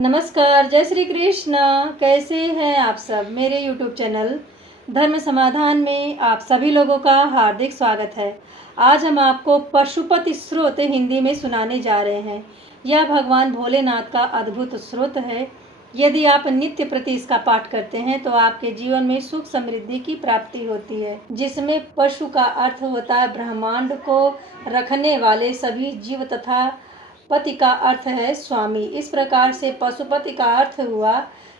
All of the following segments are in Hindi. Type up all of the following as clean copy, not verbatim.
नमस्कार, जय श्री कृष्ण। कैसे हैं आप सब? मेरे यूट्यूब चैनल धर्म समाधान में आप सभी लोगों का हार्दिक स्वागत है। आज हम आपको पशुपति स्रोत हिंदी में सुनाने जा रहे हैं। यह भगवान भोलेनाथ का अद्भुत स्रोत है। यदि आप नित्य प्रति इसका पाठ करते हैं तो आपके जीवन में सुख समृद्धि की प्राप्ति होती है, जिसमें पशु का अर्थ होता है ब्रह्मांड को रखने वाले सभी जीव तथा पति का अर्थ है स्वामी। इस प्रकार से पशुपति का अर्थ हुआ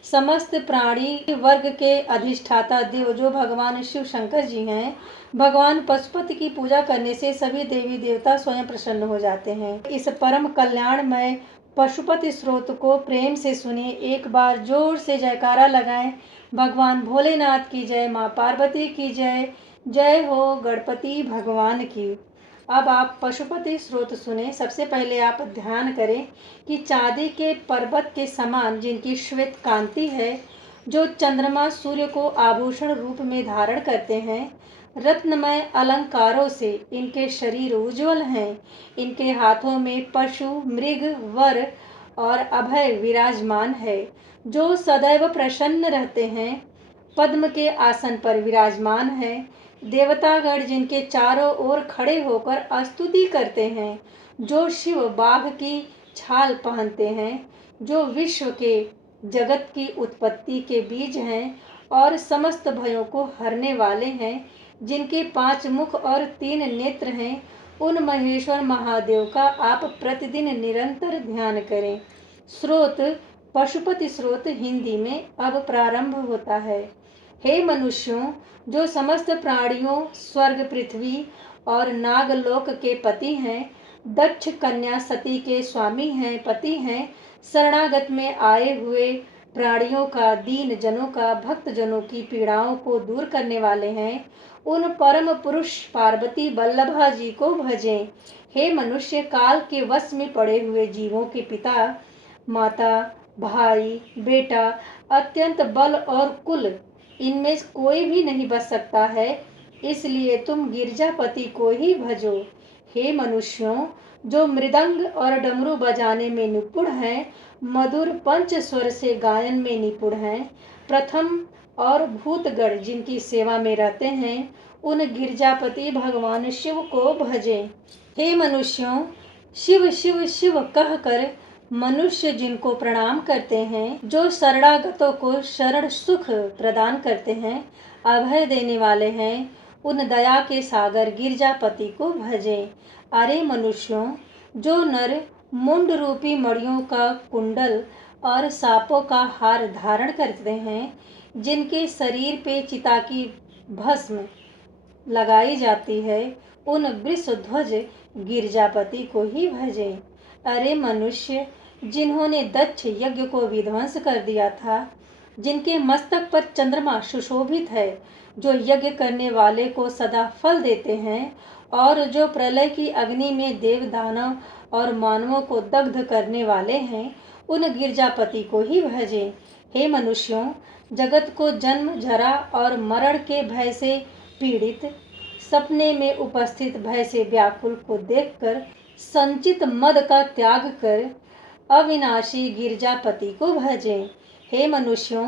समस्त प्राणी वर्ग के अधिष्ठाता देव, जो भगवान शिव शंकर जी हैं। भगवान पशुपति की पूजा करने से सभी देवी देवता स्वयं प्रसन्न हो जाते हैं। इस परम कल्याणमय पशुपति स्रोत को प्रेम से सुनिए। एक बार जोर से जयकारा लगाएं। भगवान भोलेनाथ की जय, माँ पार्वती की जय, जय हो गणपति भगवान की। अब आप पशुपति स्रोत सुने। सबसे पहले आप ध्यान करें कि चांदी के पर्वत के समान जिनकी श्वेत कांति है, जो चंद्रमा सूर्य को आभूषण रूप में धारण करते हैं, रत्नमय अलंकारों से इनके शरीर उज्ज्वल हैं। इनके हाथों में पशु, मृग, वर और अभय विराजमान है, जो सदैव प्रसन्न रहते हैं। पद्म के आसन पर विराजमान है। देवतागण जिनके चारों ओर खड़े होकर स्तुति करते हैं, जो शिव बाघ की छाल पहनते हैं, जो विश्व के जगत की उत्पत्ति के बीज हैं और समस्त भयों को हरने वाले हैं, जिनके 5 मुख और 3 नेत्र हैं, उन महेश्वर महादेव का आप प्रतिदिन निरंतर ध्यान करें। स्रोत पशुपति स्रोत हिंदी में अब प्रारंभ होता है। हे मनुष्यों, जो समस्त प्राणियों, स्वर्ग, पृथ्वी और नागलोक के पति हैं, दक्ष कन्या सती के स्वामी हैं, पति हैं, शरणागत में आए हुए प्राणियों का, दीन जनों का, भक्त जनों की पीड़ाओं को दूर करने वाले हैं, उन परम पुरुष पार्वती वल्लभा जी को भजें। हे मनुष्य, काल के वश में पड़े हुए जीवों के पिता, माता, भाई, बेटा, अत्यंत बल और कुल, इनमें कोई भी नहीं बच सकता है, इसलिए तुम गिरजापति को ही भजो। हे मनुष्यों, जो मृदंग और डमरू बजाने में निपुण हैं, मधुर पंच स्वर से गायन में निपुण हैं, प्रथम और भूतगण जिनकी सेवा में रहते हैं, उन गिरजापति भगवान शिव को भजें। हे मनुष्यों, शिव शिव शिव कहकर मनुष्य जिनको प्रणाम करते हैं, जो शरणागतों को शरण सुख प्रदान करते हैं, अभय देने वाले हैं, उन दया के सागर गिरजापति को भजें। अरे मनुष्यों, जो नर मुंड रूपी मणियों का कुंडल और सांपों का हार धारण करते हैं, जिनके शरीर पे चिता की भस्म लगाई जाती है, उन वृषध्वज गिरजापति को ही भजें। अरे मनुष्य, जिन्होंने दक्ष यज्ञ को विध्वंस कर दिया था, जिनके मस्तक पर चंद्रमा सुशोभित है, जो यज्ञ करने वाले को सदा फल देते हैं, और जो प्रलय की अग्नि में देव, दानव और मानवों को दग्ध करने वाले हैं, उन गिरजापति को ही भजें। हे मनुष्यों, जगत को जन्म, जरा और मरण के भय से पीड़ित, सपने में उपस्थित भय से व्याकुल को देखकर संचित मद का त्याग कर अविनाशी गिरजापति को भजें। हे मनुष्यों,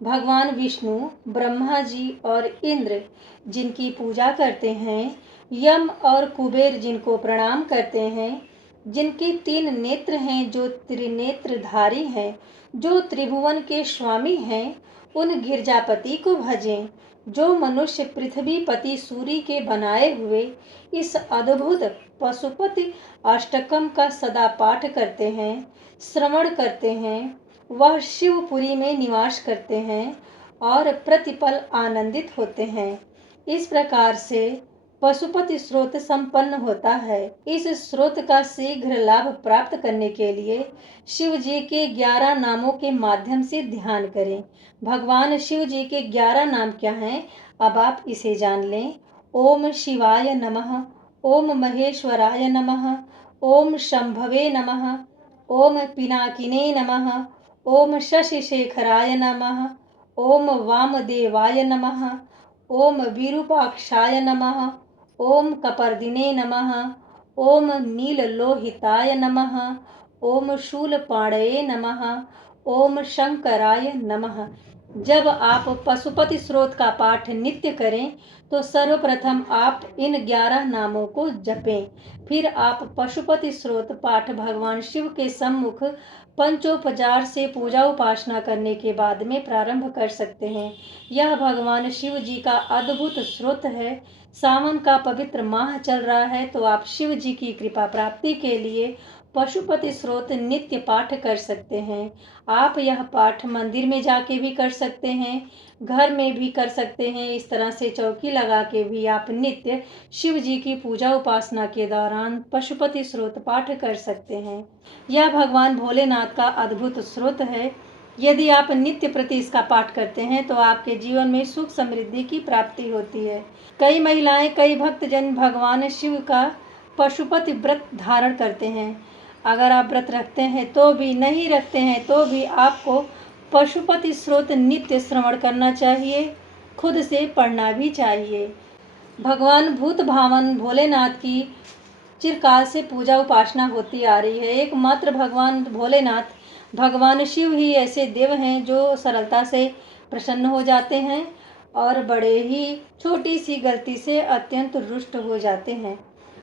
भगवान विष्णु, ब्रह्मा जी और इंद्र जिनकी पूजा करते हैं, यम और कुबेर जिनको प्रणाम करते हैं, जिनके 3 नेत्र हैं, जो त्रिनेत्रधारी हैं, जो त्रिभुवन के स्वामी हैं, उन गिरजापति को भजें। जो मनुष्य पृथ्वी पति सूर्य के बनाए हुए इस अद्भुत पशुपति अष्टकम का सदा पाठ करते हैं, श्रवण करते हैं, वह शिवपुरी में निवास करते हैं और प्रतिपल आनंदित होते हैं। इस प्रकार से पशुपति स्रोत संपन्न होता है। इस स्रोत का शीघ्र लाभ प्राप्त करने के लिए शिव जी के 11 नामों के माध्यम से ध्यान करें। भगवान शिव जी के 11 नाम क्या हैं, अब आप इसे जान लें। ओम शिवाय नमः, ओम महेश्वराय नमः, ओम शंभवे नमः, ओम पिनाकिने नमः, ओम शशिशेखराय नमः, ओम वामदेवाय नमः, ओम विरूपाक्षाय नमः, ओम कपर्दिने नमः, ओम नीललोहिताय नमः, ओम शूलपाणये नमः, ओम शंकराय नमः। जब आप पशुपति स्रोत का पाठ नित्य करें तो सर्वप्रथम आप इन 11 नामों को जपें। फिर आप पशुपति स्रोत पाठ भगवान शिव के सम्मुख पंचोपचार से पूजा उपासना करने के बाद में प्रारंभ कर सकते हैं। यह भगवान शिव जी का अद्भुत स्रोत है। सावन का पवित्र माह चल रहा है तो आप शिव जी की कृपा प्राप्ति के लिए पशुपति स्रोत नित्य पाठ कर सकते हैं। आप यह पाठ मंदिर में जाके भी कर सकते हैं, घर में भी कर सकते हैं। इस तरह से चौकी लगा के भी आप नित्य शिव जी की पूजा उपासना के दौरान पशुपति स्रोत पाठ कर सकते हैं। यह भगवान भोलेनाथ का अद्भुत स्रोत है। यदि आप नित्य प्रति इसका पाठ करते हैं तो आपके जीवन में सुख समृद्धि की प्राप्ति होती है। कई महिलाएं, कई भक्तजन भगवान शिव का पशुपति व्रत धारण करते हैं। अगर आप व्रत रखते हैं तो भी, नहीं रखते हैं तो भी आपको पशुपति स्रोत नित्य श्रवण करना चाहिए, खुद से पढ़ना भी चाहिए। भगवान भूत भावन भोलेनाथ की चिरकाल से पूजा उपासना होती आ रही है। एकमात्र भगवान भोलेनाथ, भगवान शिव ही ऐसे देव हैं जो सरलता से प्रसन्न हो जाते हैं और बड़े ही छोटी सी गलती से अत्यंत रुष्ट हो जाते हैं।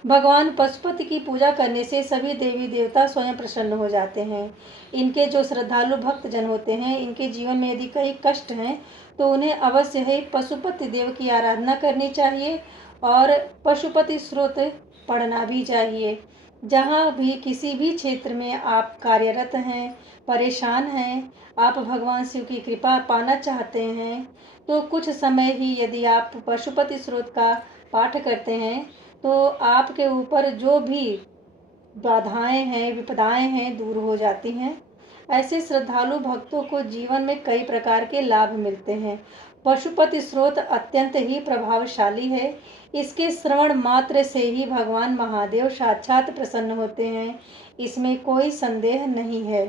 भगवान पशुपति की पूजा करने से सभी देवी देवता स्वयं प्रसन्न हो जाते हैं। इनके जो श्रद्धालु भक्तजन होते हैं, इनके जीवन में यदि कई कष्ट हैं तो उन्हें अवश्य ही पशुपति देव की आराधना करनी चाहिए और पशुपति स्रोत पढ़ना भी चाहिए। जहाँ भी किसी भी क्षेत्र में आप कार्यरत हैं, परेशान हैं, आप भगवान शिव की कृपा पाना चाहते हैं तो कुछ समय ही यदि आप पशुपति स्रोत का पाठ करते हैं तो आपके ऊपर जो भी बाधाएं हैं, विपदाएं हैं, दूर हो जाती हैं। ऐसे श्रद्धालु भक्तों को जीवन में कई प्रकार के लाभ मिलते हैं। पशुपति स्रोत अत्यंत ही प्रभावशाली है। इसके श्रवण मात्र से ही भगवान महादेव साक्षात प्रसन्न होते हैं, इसमें कोई संदेह नहीं है।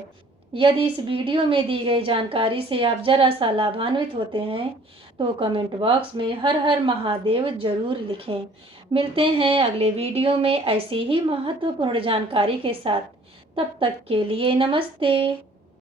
यदि इस वीडियो में दी गई जानकारी से आप जरा सा लाभान्वित होते हैं तो कमेंट बॉक्स में हर हर महादेव जरूर लिखें। मिलते हैं अगले वीडियो में ऐसी ही महत्वपूर्ण जानकारी के साथ। तब तक के लिए नमस्ते।